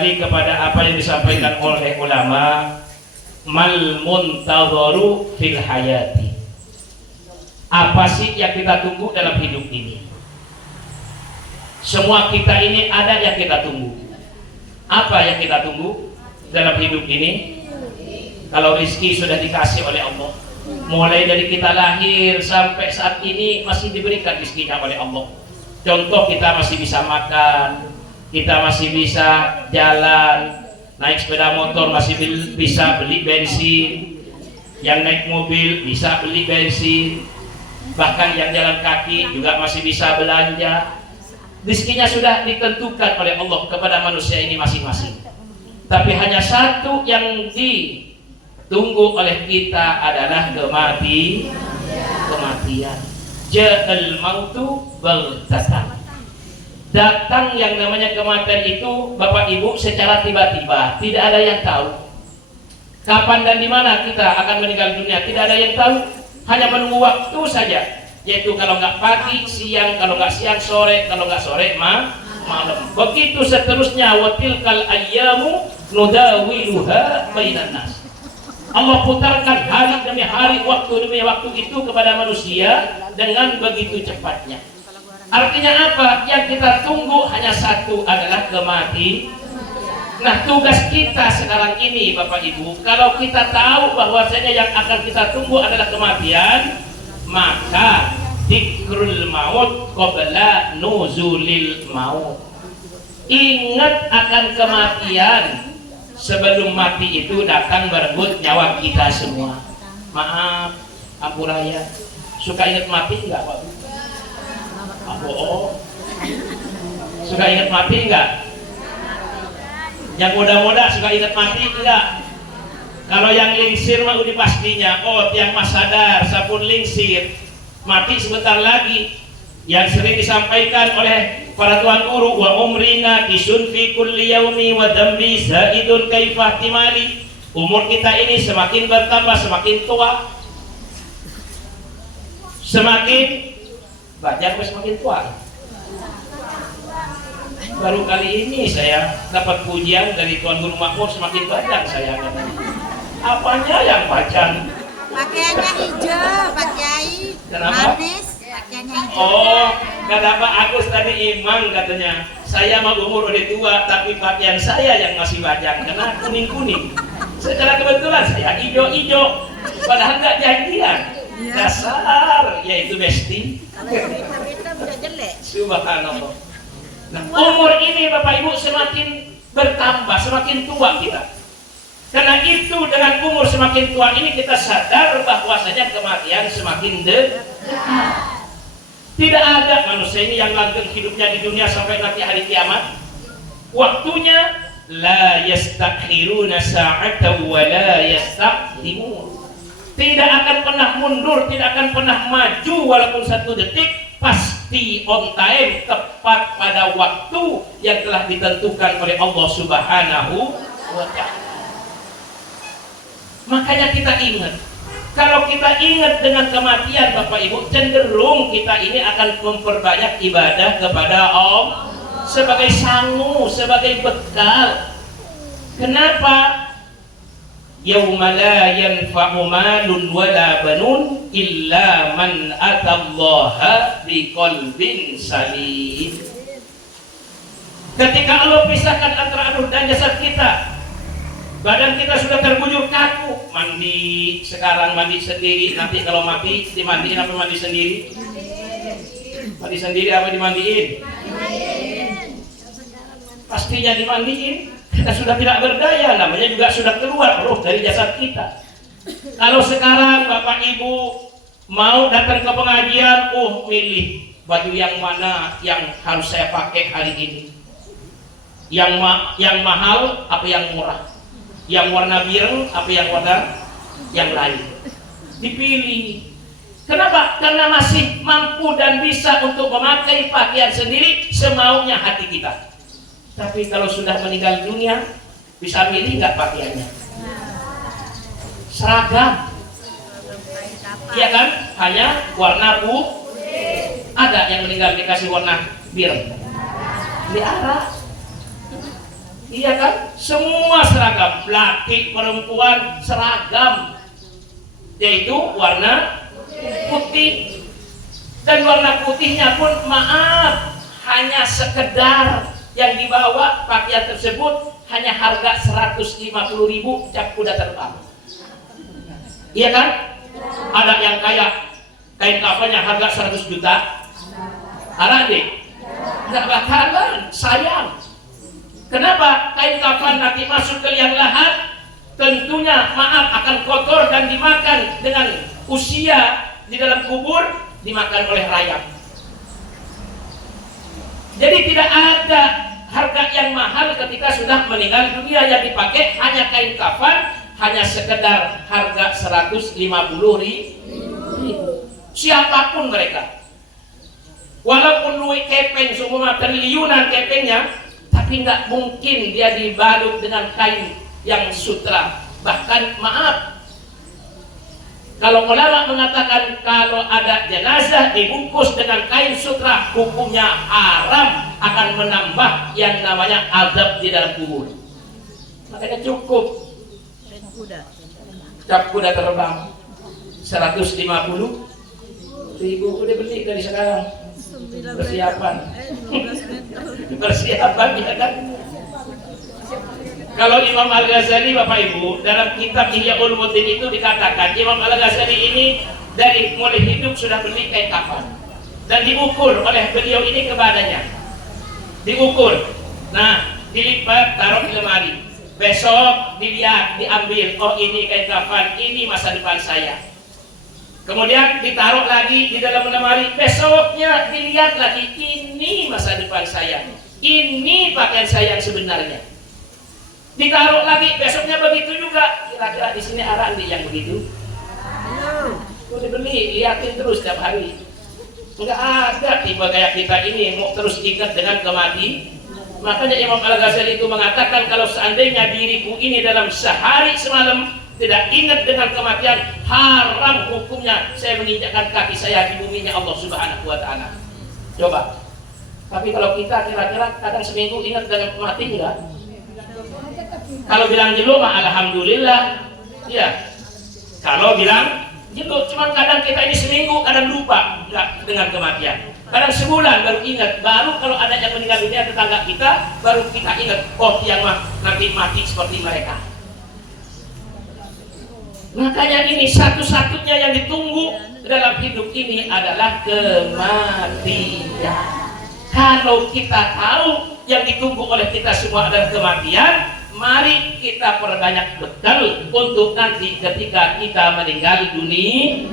kepada apa yang disampaikan oleh ulama, mal muntadharu fil hayati. Apa sih yang kita tunggu dalam hidup ini? Semua kita ini ada yang kita tunggu. Apa yang kita tunggu dalam hidup ini? Kalau rezeki sudah dikasih oleh Allah, mulai dari kita lahir sampai saat ini masih diberikan rezekinya oleh Allah. Contoh, kita masih bisa makan, kita masih bisa jalan, naik sepeda motor masih bisa beli bensin, yang naik mobil bisa beli bensin, bahkan yang jalan kaki juga masih bisa belanja. Rezekinya sudah ditentukan oleh Allah kepada manusia ini masing-masing. Tapi hanya satu yang ditunggu oleh kita adalah kematian. Ja'al mautu baghtatan. Datang yang namanya kematian itu, Bapak Ibu, secara tiba-tiba, tidak ada yang tahu kapan dan di mana kita akan meninggal dunia. Tidak ada yang tahu, hanya menunggu waktu saja, yaitu kalau nggak pagi, siang, kalau nggak siang, sore, kalau nggak sore, malam. Begitu seterusnya. Wa tilkal ayyamu nudawiluha bainan nas. Allah putarkan hari demi hari, waktu demi waktu itu kepada manusia dengan begitu cepatnya. Artinya apa? Yang kita tunggu hanya satu, adalah kematian. Nah, tugas kita sekarang ini, Bapak Ibu, kalau kita tahu bahwasanya yang akan kita tunggu adalah kematian, maka dzikrul maut qabla nuzulil maut. Ingat akan kematian sebelum mati itu datang merenggut nyawa kita semua. Maaf, Ampuraya, suka ingat mati enggak, Pak? Oh, suka ingat mati enggak? Yang muda-muda suka ingat mati enggak? Kalau yang lingsir mah udah pastinya. Oh, yang mas sadar sapun lingsir, mati sebentar lagi. Yang sering disampaikan oleh para tuan guru, wa umrina kisun fi kulli yaumi wa dambi zaidun kaifah timali. Umur kita ini semakin bertambah, semakin tua, semakin banyak, semakin tua. Baru kali ini saya dapat pujian dari tuan guru makmur, semakin banyak saya katanya. Apanya yang bacaan? Pakaiannya hijau, Pak Kiai. Kenapa? Manis, pakaiannya hijau. Oh, kata Pak Agus tadi imam katanya, saya mah umur udah tua tapi pakaian saya yang masih bajang karena kuning-kuning. Secara kebetulan saya hijau-hijau, padahal nggak janjian. Dasar, yaitu besti. Kalau hitam-hitam udah jelek. Subhanallah. Nah, umur ini Bapak Ibu semakin bertambah, semakin tua kita. Karena itu dengan umur semakin tua ini kita sadar bahwasanya kematian semakin dekat. Tidak ada manusia ini yang langgeng hidupnya di dunia sampai nanti hari kiamat. Waktunya la yastakhiruna sa'atan wa la yastaqdimun. Tidak akan pernah mundur, tidak akan pernah maju walaupun satu detik, pasti on time, tepat pada waktu yang telah ditentukan oleh Allah Subhanahu wa Ta'ala. Makanya kita ingat, kalau kita ingat dengan kematian Bapak Ibu, cenderung kita ini akan memperbanyak ibadah kepada Allah sebagai sangu, sebagai bekal. Kenapa? Yauma la yanfa'u malun wala banun illa man atallaha biqalbin salim. Ketika Allah pisahkan antara ruh dan jasad kita, badan kita sudah terbujur kaku, mandi sekarang, mandi sendiri, nanti kalau mati dimandiin apa mandi sendiri? Mandi sendiri apa dimandiin? Pastinya dimandiin. Kita sudah tidak berdaya, namanya juga sudah keluar roh dari jasad kita. Kalau sekarang Bapak Ibu mau datang ke pengajian, milih baju yang mana yang harus saya pakai hari ini? Yang mahal apa yang murah? Yang warna biru apa yang warna yang lain? Dipilih. Kenapa? Karena masih mampu dan bisa untuk memakai pakaian sendiri semaunya hati kita. Tapi kalau sudah meninggal dunia, bisa milih nggak pakaiannya? Seragam, iya kan? Hanya warna putih. Ada yang meninggal dikasih warna biru? Diarah. Iya kan? Semua seragam, laki perempuan seragam, yaitu warna putih. Dan warna putihnya pun maaf, hanya sekedar yang dibawa pakaian tersebut hanya harga 150.000 cap kuda terbang. Iya kan? Ada yang kaya kain kafannya harga 100 juta. Ada deh, nggak bakalan, sayang. Kenapa? Kain kafan nanti masuk ke liang lahat, tentunya maaf akan kotor dan dimakan dengan usia di dalam kubur, dimakan oleh rayap. Jadi tidak ada harga yang mahal ketika sudah meninggal dunia. Yang dipakai hanya kain kafan, hanya sekedar harga 150.000. Siapapun mereka, walaupun duit kepeng semua triliunan kepengnya, tapi nggak mungkin dia dibalut dengan kain yang sutra. Bahkan maaf, kalau ulama mengatakan kalau ada jenazah dibungkus dengan kain sutra, hukumnya haram, akan menambah yang namanya azab di dalam kubur. Makanya cukup cap kuda terbang 150.000 udah beli dari sekarang. Persiapan persiapan ya kan. Kalau Imam Al-Ghazali Bapak Ibu dalam kitab Ihya Ulumuddin itu dikatakan Imam Al-Ghazali ini dari mulai hidup sudah beli kain kafan dan diukur oleh beliau ini ke badannya, diukur, nah dilipat taruh di lemari, besok dilihat diambil, oh ini kain kafan, ini masa depan saya. Kemudian ditaruh lagi di dalam lemari, besoknya dilihat lagi, ini masa depan saya, ini pakaian saya yang sebenarnya. Ditaruh lagi, besoknya begitu juga. Kira-kira di sini Arandi yang begitu? Udah beli, liatin terus setiap hari. Enggak ada tipe kayak kita ini mau terus ingat dengan kematian. Makanya Imam Al-Ghazali itu mengatakan kalau seandainya diriku ini dalam sehari semalam tidak ingat dengan kematian, haram hukumnya saya menginjakkan kaki saya di buminya Allah Subhanahu wa Ta'ala. Coba. Tapi kalau kita kira-kira kadang seminggu ingat dengan kematian enggak? Kalau bilang jelo mah alhamdulillah. Ya. Kalau bilang jelo, cuma kadang kita ini seminggu kadang lupa enggak dengan kematian. Kadang sebulan baru ingat, baru kalau ada yang meninggal dunia tetangga kita baru kita ingat, oh yang mah nanti mati seperti mereka. Makanya ini satu-satunya yang ditunggu dalam hidup ini adalah kematian. Kalau kita tahu yang ditunggu oleh kita semua adalah kematian, mari kita perbanyak bekal untuk nanti ketika kita meninggal dunia.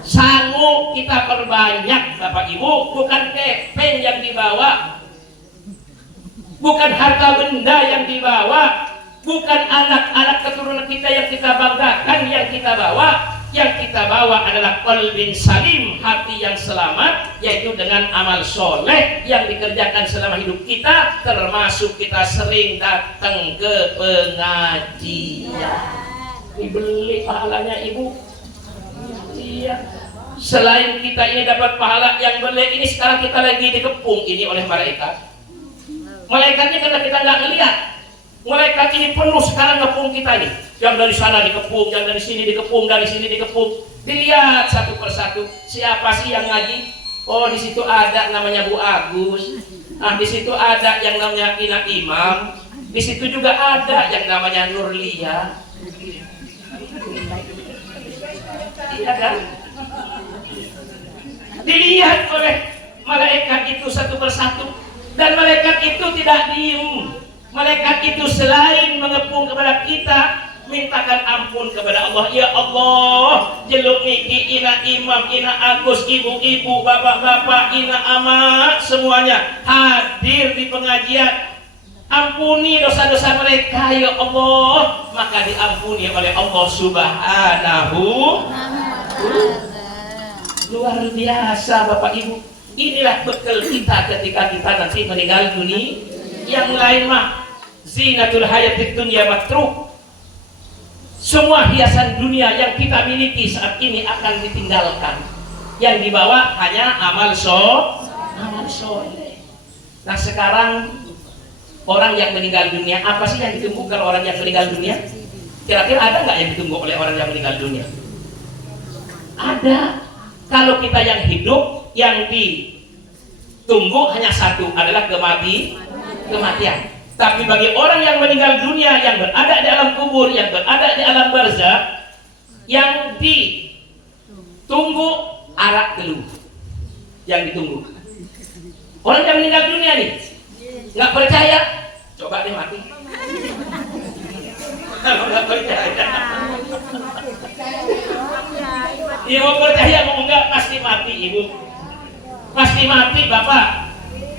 Sanggup kita perbanyak Bapak Ibu, bukan kepeng yang dibawa, bukan harta benda yang dibawa, bukan anak-anak keturunan kita yang kita banggakan yang kita bawa. Yang kita bawa adalah qalbin salim, hati yang selamat, yaitu dengan amal soleh yang dikerjakan selama hidup kita, termasuk kita sering datang ke pengajian. Dibeli pahalanya Ibu. Iya. Selain kita ini dapat pahala yang beli ini, sekarang kita lagi dikepung ini oleh malaikat. Malaikatnya karena kita nggak ngelihat. Malaikat ini penuh sekarang ngepung kita nih. Yang dari sana dikepung, yang dari sini dikepung, dari sini dikepung. Dilihat satu persatu, siapa sih yang ngaji? Oh, di situ ada namanya Bu Agus. Ah, di situ ada yang namanya Ina Imam. Di situ juga ada yang namanya Nurlia. Iya kan? Dilihat oleh malaikat itu satu persatu, dan malaikat itu tidak diem. Malaikat itu selain mengepung kepada kita, mintakan ampun kepada Allah. Ya Allah, jeluk niki Ina Imam, Ina Agus, ibu-ibu, bapak-bapak, Ina Ama, semuanya hadir di pengajian. Ampuni dosa-dosa mereka ya Allah. Maka diampuni oleh Allah Subhanahu. Luar biasa Bapak Ibu. Inilah bekal kita ketika kita nanti meninggal dunia. Yang lain mah zinatul hayatid dunya matruk. Semua hiasan dunia yang kita miliki saat ini akan ditinggalkan. Yang dibawa hanya amal soleh. Nah sekarang orang yang meninggal dunia. Apa sih yang ditunggu kalau orang yang meninggal dunia? Kira-kira ada nggak yang ditunggu oleh orang yang meninggal dunia? Ada. Kalau kita yang hidup, yang ditunggu hanya satu, adalah kematian. Tapi bagi orang yang meninggal dunia, yang berada di alam kubur, yang berada di alam barzakh, yang ditunggu arak teluh. Yang ditunggu. Orang yang meninggal dunia nih, nggak percaya, coba deh mati. Kalau nggak percaya, ibu percaya mau enggak pasti mati ibu, pasti mati bapak.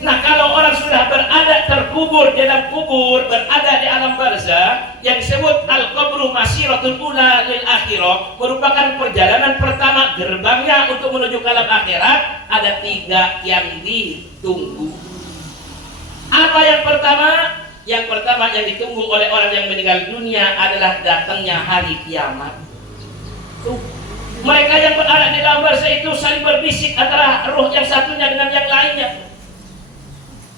Nah kalau orang sudah berada terkubur di dalam kubur, berada di alam barzakh, yang disebut al-qabru masiratul ula lil akhirah, merupakan perjalanan pertama, gerbangnya untuk menuju ke alam akhirat. Ada 3 yang ditunggu. Apa yang pertama? Yang pertama yang ditunggu oleh orang yang meninggal dunia adalah datangnya hari kiamat. Tuh. Mereka yang berada di dalam barzakh itu saling berbisik antara roh yang satunya dengan yang lainnya.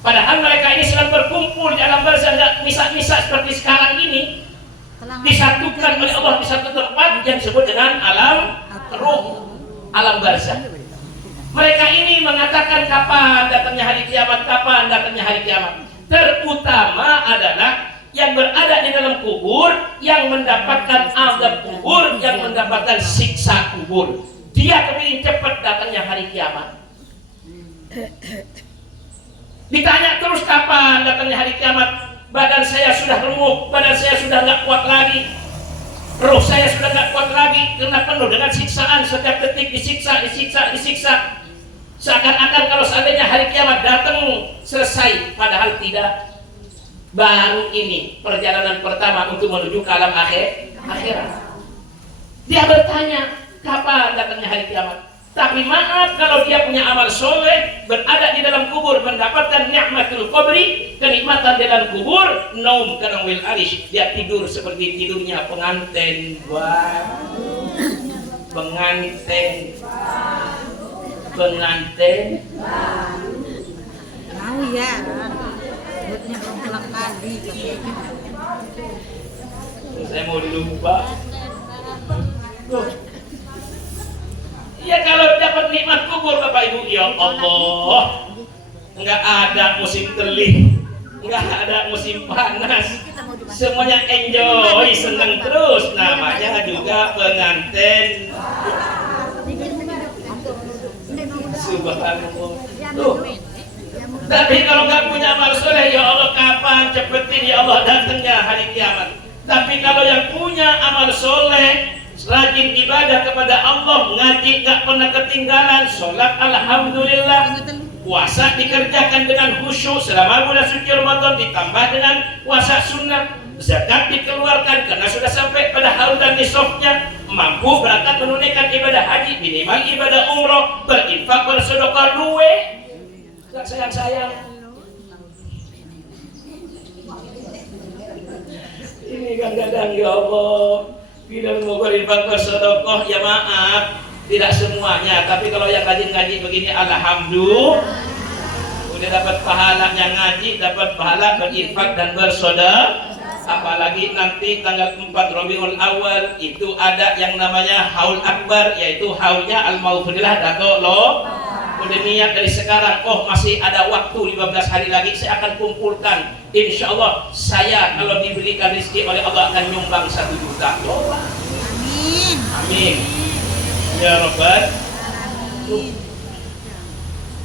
Padahal mereka ini sedang berkumpul di alam barzakh, misah-misah seperti sekarang ini, disatukan oleh Allah di satu tempat yang disebut dengan alam ruh, alam barzakh. Mereka ini mengatakan kapan datangnya hari kiamat, kapan datangnya hari kiamat. Terutama adalah yang berada di dalam kubur, yang mendapatkan azab kubur, yang mendapatkan siksa kubur. Dia kepingin cepat datangnya hari kiamat. Ditanya terus kapan datangnya hari kiamat. Badan saya sudah remuk, badan saya sudah nggak kuat lagi, roh saya sudah nggak kuat lagi karena penuh dengan siksaan. Setiap detik disiksa. Seakan-akan kalau seandainya hari kiamat datang selesai, padahal tidak. Baru ini perjalanan pertama untuk menuju ke alam akhirat. Dia bertanya kapan datangnya hari kiamat. Tapi maaf, kalau dia punya amal soleh, berada di dalam kubur, mendapatkan nikmatul qabri, kenikmatan di dalam kubur, naum kanawil arish, dia tidur seperti tidurnya pengantin baru. Pengantin Mau ya, buatnya belum pulang kali. Saya mau dilupa. Ya kalau dapat nikmat kubur Bapak Ibu, ya Allah, nggak ada musim telih, nggak ada musim panas, semuanya enjoy, senang terus. Namanya juga pengantin. Subhanallah. Tuh. Tapi kalau nggak punya amal soleh, ya Allah kapan cepetin ya Allah datangnya hari kiamat. Tapi kalau yang punya amal soleh, rajin ibadah kepada Allah, ngaji gak pernah ketinggalan, sholat alhamdulillah, puasa dikerjakan dengan khusyuk selama bulan suci Ramadan, ditambah dengan puasa sunnah, zakat dikeluarkan karena sudah sampai pada haul dan nisabnya, mampu berangkat menunaikan ibadah haji, minimal ibadah umroh, berinfak, bersedekah luwe, gak sayang-sayang. Ini kadang-kadang ya Allah, bila mau berinfak bersedekah, ya maaf, tidak semuanya. Tapi kalau yang rajin-ngaji begini, alhamdulillah, udah dapat pahalanya ngaji, dapat pahala berinfak dan bersedekah. Apalagi nanti tanggal 4 Rabiul Awal itu ada yang namanya haul akbar, yaitu haulnya al-maghfirah dato loh. Udah niat dari sekarang, oh masih ada waktu 15 hari lagi, saya akan kumpulkan. Insya Allah saya kalau diberikan rezeki oleh Allah akan nyumbang 1 juta. Oh, Amin. amin. Ya Rabbal.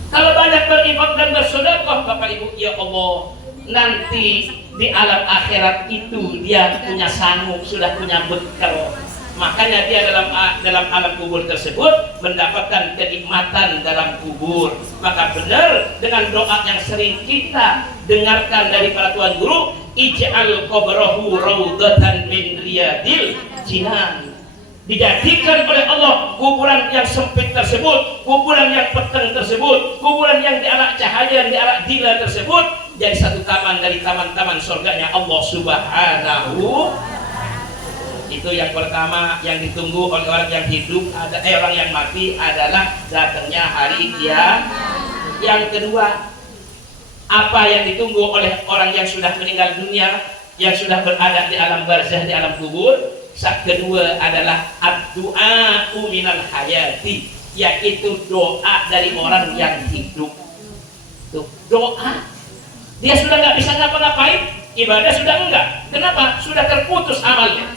Kalau banyak berinfak dan bersedekah Bapak Ibu, ya Allah, nanti di alam akhirat itu dia punya sanggup, sudah punya bekal. Makanya dia dalam alam kubur tersebut mendapatkan kenikmatan dalam kubur. Maka benar dengan doa yang sering kita dengarkan dari para tuan guru, ij'al qabrahu raudhatan min riyadil jinan. Dijadikan oleh Allah kuburan yang sempit tersebut, kuburan yang peteng tersebut, kuburan yang diarak cahaya, diarak dila tersebut, jadi satu taman dari taman-taman surganya Allah Subhanahu. Itu yang pertama yang ditunggu oleh orang yang hidup, orang yang mati adalah datangnya hari kiamat. Yang kedua, apa yang ditunggu oleh orang yang sudah meninggal dunia, yang sudah berada di alam barzah, di alam kubur. Sak kedua adalah ad-du'a minal hayati, yaitu doa dari orang yang hidup. Tuh, doa. Dia sudah nggak bisa ngapa-ngapain, ibadah sudah enggak. Kenapa? Sudah terputus amalnya.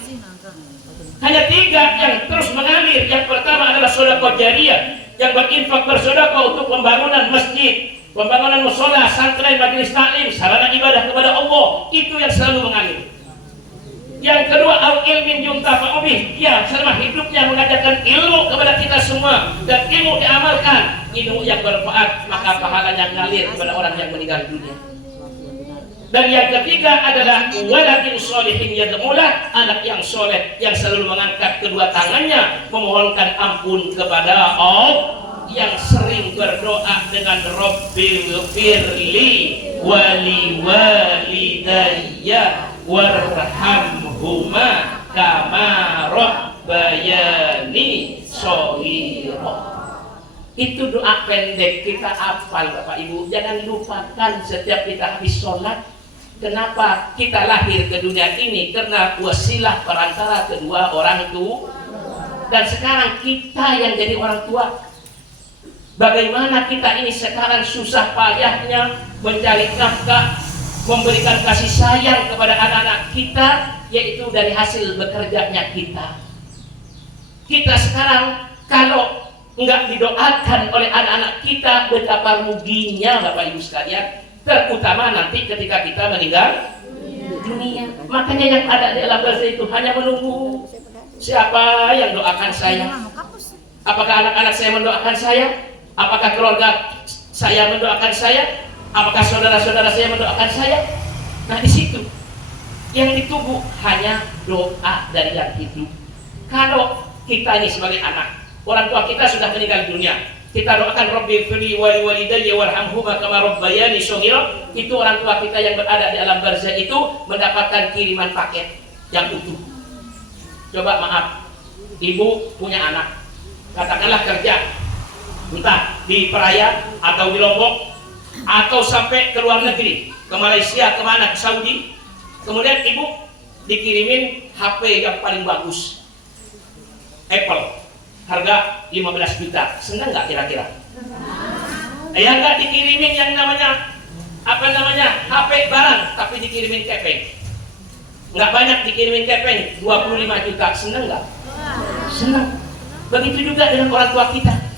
Hanya 3 yang terus mengalir. Yang pertama adalah sedekah jariyah, yang berinfak bersedekah untuk pembangunan masjid, pembangunan mushola, santren, majelis taklim, sarana ibadah kepada Allah. Itu yang selalu mengalir. Yang kedua, au ilmin yuntafa'u bih, ya selama hidupnya mengajarkan ilmu kepada kita semua, dan ilmu diamalkan, ilmu yang bermanfaat, maka pahalanya mengalir kepada orang yang meninggal dunia. Dan yang ketiga adalah waladin sholihin yad'ulah, anak yang soleh yang selalu mengangkat kedua tangannya memohonkan ampun kepada Allah, yang sering berdoa dengan Rabbil firli wali walidayya warhamhuma kama rabbayani shaghira. Itu doa pendek, kita hafal Bapak Ibu. Jangan lupakan setiap kita habis sholat. Kenapa kita lahir ke dunia ini? Karena wasilah perantara kedua orang itu. Dan sekarang kita yang jadi orang tua. Bagaimana kita ini sekarang susah payahnya mencari nafkah, memberikan kasih sayang kepada anak-anak kita, yaitu dari hasil bekerjanya kita. Kita sekarang kalau enggak didoakan oleh anak-anak kita, betapa ruginya Bapak Ibu sekalian. Terutama nanti ketika kita meninggal dunia. Makanya yang ada di alam barzah itu hanya menunggu siapa yang doakan saya. Apakah anak-anak saya mendoakan saya? Apakah keluarga saya mendoakan saya? Apakah saudara-saudara saya mendoakan saya? Nah, di situ yang ditunggu hanya doa dari yang hidup. Kalau kita ini sebagai anak, orang tua kita sudah meninggal dunia, kita doakan Rabbi firli wali walidayya warhamhuma kama rabbayani shaghira. Itu orang tua kita yang berada di alam barzah itu mendapatkan kiriman paket yang utuh. Coba maaf, ibu punya anak, katakanlah kerja entah di Peraya atau di Lombok atau sampai ke luar negeri, ke Malaysia, kemana, ke Saudi. Kemudian ibu dikirimin HP yang paling bagus, Apple, harga 15 juta. Senang nggak kira-kira? Ya nggak dikirimin yang namanya HP barang, tapi dikirimin kepeng. Nggak banyak dikirimin kepeng, 25 juta. Senang nggak? Senang. Begitu juga dengan orang tua kita.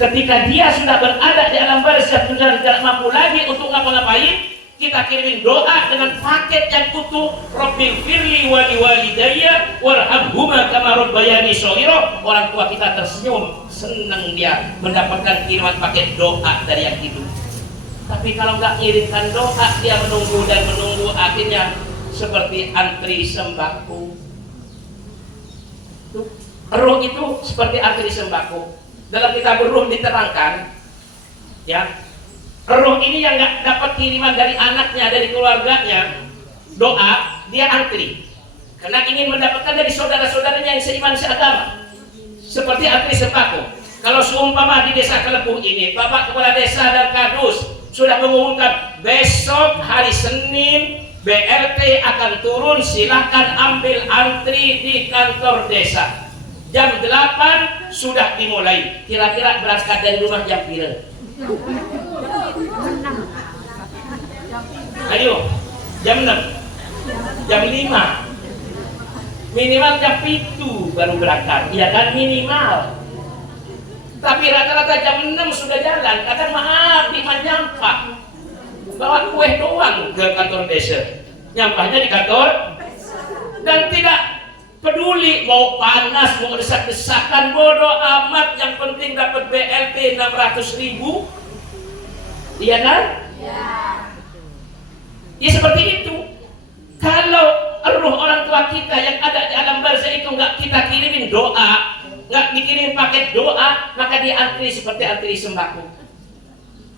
Ketika dia sudah berada di alam barzah, sudah tidak mampu lagi untuk ngapa-ngapain, kita kirimin doa dengan paket yang utuh. Rabbil firli wali walidayya warhamhuma kama rabbayani shaghira. Orang tua kita tersenyum, senang dia mendapatkan kiriman paket doa dari yang hidup. Tapi kalau nggak ngirimkan doa, dia menunggu dan menunggu, akhirnya seperti antri sembako. Ruh itu seperti antri sembako. Dalam kitab Ruh diterangkan, ya, roh ini yang nggak dapat kiriman dari anaknya, dari keluarganya, doa, dia antri karena ingin mendapatkan dari saudara-saudaranya yang seiman seagama, seperti antri sembako. Kalau seumpama di desa Kelepuh ini, Bapak Kepala Desa dan Kadus sudah mengumumkan besok hari Senin BLT akan turun, silahkan ambil antri di kantor desa. Jam 8 sudah dimulai. Kira-kira berangkat dari rumah jam berapa? Ayo, jam 6, jam 5, minimal jam 7 baru berangkat, ya kan, minimal. Tapi rata-rata jam 6 sudah jalan. Kadang maaf, di nyampah, bawa kue doang ke kantor desa, nyampahnya di kantor, dan tidak peduli mau panas, mau desak-desakan, bodoh amat, yang penting dapat BLT 600.000. Iya kan? Ya seperti itu. Kalau roh orang tua kita yang ada di alam barzah itu nggak kita kirimin doa, nggak dikirim paket doa, maka dia antri seperti antri sembako.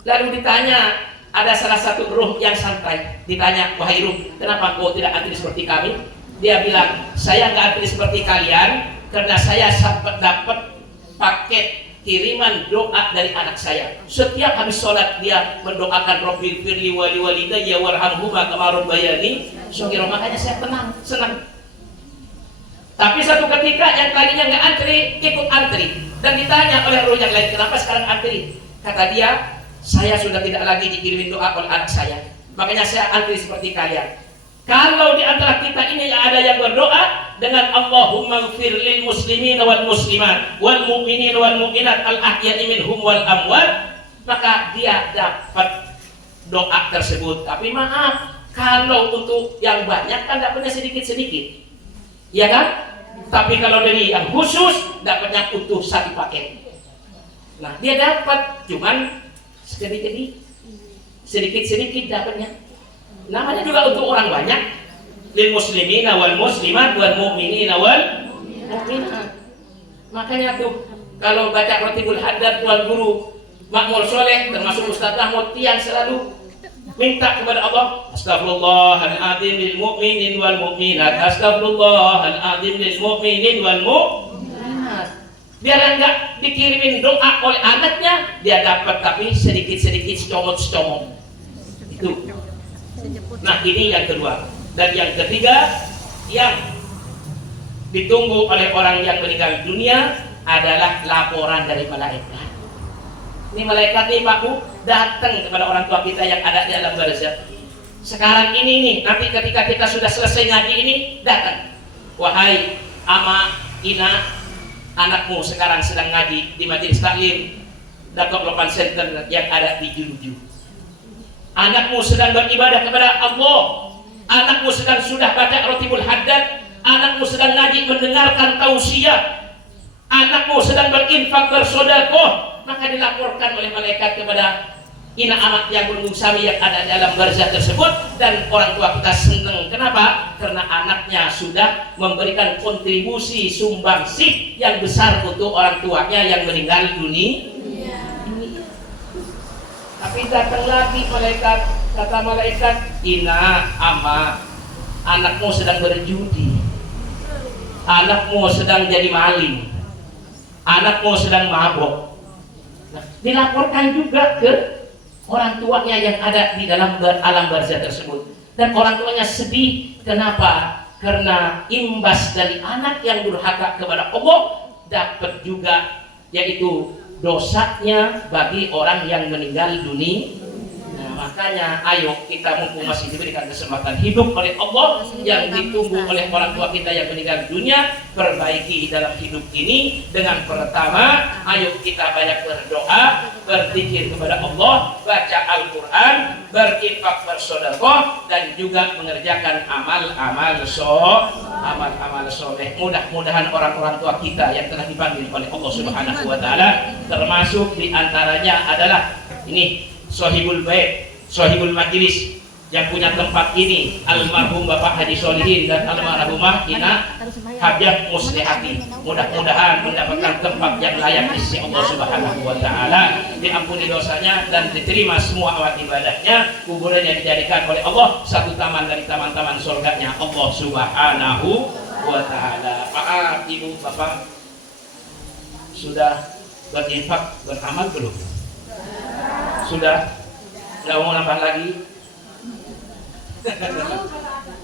Lalu ditanya, ada salah satu roh yang santai, ditanya, wahai roh, kenapa kau tidak antri seperti kami? Dia bilang, saya nggak antri seperti kalian karena saya dapat paket kiriman doa dari anak saya. Setiap habis sholat dia mendoakan Rabbil firli wali walidayya warhamhuma kama rabbayani shaghira. Makanya saya tenang, senang. Tapi satu ketika yang tadinya nggak antri ikut antri dan ditanya oleh roh yang lain, kenapa sekarang antri? Kata dia, saya sudah tidak lagi dikirimin doa oleh anak saya, makanya saya antri seperti kalian. Kalau di antara kita ini ada yang berdoa dengan Allahumma ighfir lil muslimin wal muslimat wal mu'minin wal mu'minat al ahya'i minhum wal amwat, maka dia dapat doa tersebut. Tapi maaf, kalau untuk yang banyak kan dapatnya sedikit-sedikit, ya kan? Tapi kalau dari yang khusus dapatnya utuh satu paket. Nah, dia dapat cuman sedikit-sedikit dapatnya. Namanya juga untuk orang banyak, lil muslimina wal muslimat wal mu'minina wal mu'minat. Makanya tuh kalau baca Ratibul Haddad Tuan Guru Makmur Soleh termasuk Ustaz Ahmad yang selalu minta kepada Allah, astagfirullahaladzim lil mu'minin wal mu'minat, astagfirullahaladzim lil mu'minin wal mu'minat. Biar enggak dikirimin doa oleh anaknya, dia dapat tapi sedikit-sedikit secomot-secomot. Itu. Nah, ini yang kedua. Dan yang ketiga yang ditunggu oleh orang yang meninggal dunia adalah laporan dari malaikat. Ini malaikat nih Pak Bu datang kepada orang tua kita yang ada di alam barzakh. Sekarang ini nih, nanti ketika kita sudah selesai ngaji ini datang. Wahai Ama Ina, anakmu sekarang sedang ngaji di majelis taklim Datuk Lopan Center yang ada di Juruju. Anakmu sedang beribadah kepada Allah, anakmu sedang sudah baca Ratibul Haddad, anakmu sedang ngaji mendengarkan tausiah, anakmu sedang berinfak bersedekah, maka dilaporkan oleh malaikat kepada ina anak yang berumur sami yang ada dalam barzakh tersebut. Dan orang tua kita senang. Kenapa? Karena anaknya sudah memberikan kontribusi sumbangsih yang besar untuk orang tuanya yang meninggal dunia. Tapi datang lagi malaikat, kata malaikat, Ina, Ama, anakmu sedang berjudi, anakmu sedang jadi maling, anakmu sedang mabok. Nah, dilaporkan juga ke orang tuanya yang ada di dalam alam barzakh tersebut. Dan orang tuanya sedih. Kenapa? Karena imbas dari anak yang durhaka kepada Allah dapat juga, yaitu dosanya bagi orang yang meninggal dunia. Nah, makanya ayo kita mumpung masih diberikan kesempatan hidup oleh Allah yang ditunggu oleh orang tua kita yang meninggal dunia, perbaiki dalam hidup ini dengan pertama, ayo kita banyak berdoa, berzikir kepada Allah, baca Al-Quran, berinfak bersedekah, dan juga mengerjakan amal-amal soleh. Mudah-mudahan orang-orang tua kita yang telah dipanggil oleh Allah Subhanahu wa taala, termasuk diantaranya adalah ini Sohibul Bait, Sohibul Majlis yang punya tempat ini, almarhum Bapak Haji Solihin dan almarhumah Ina Hajah Muslihati. Mudah-mudahan mendapatkan tempat yang layak di sisi Allah Subhanahu wa taala, diampuni dosanya dan diterima semua amal ibadahnya, kuburannya dijadikan oleh Allah satu taman dari taman-taman surganya Allah Subhanahu wa taala. Maaf Ibu Bapak, sudah berinfak beramal belum? Sudah? Nggak mau nambah lagi?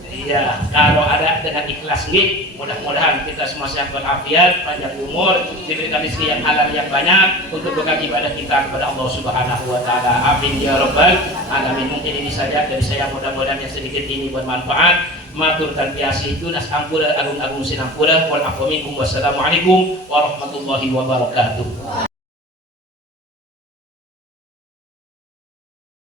Iya, kalau ada dengan ikhlas nih, mudah-mudahan kita semua sehat walafiat, panjang umur, diberikan rezeki yang halal yang banyak untuk bekal ibadah kita kepada Allah Subhanahu wa taala. Amin ya rabbal alamin. Mungkin ini saja dari saya, mudah-mudahan yang sedikit ini bermanfaat. Matur dan biasa itu nas ampura agung-agung sinampura wal afwa minkum. Wassalamualaikum warahmatullahi wabarakatuh.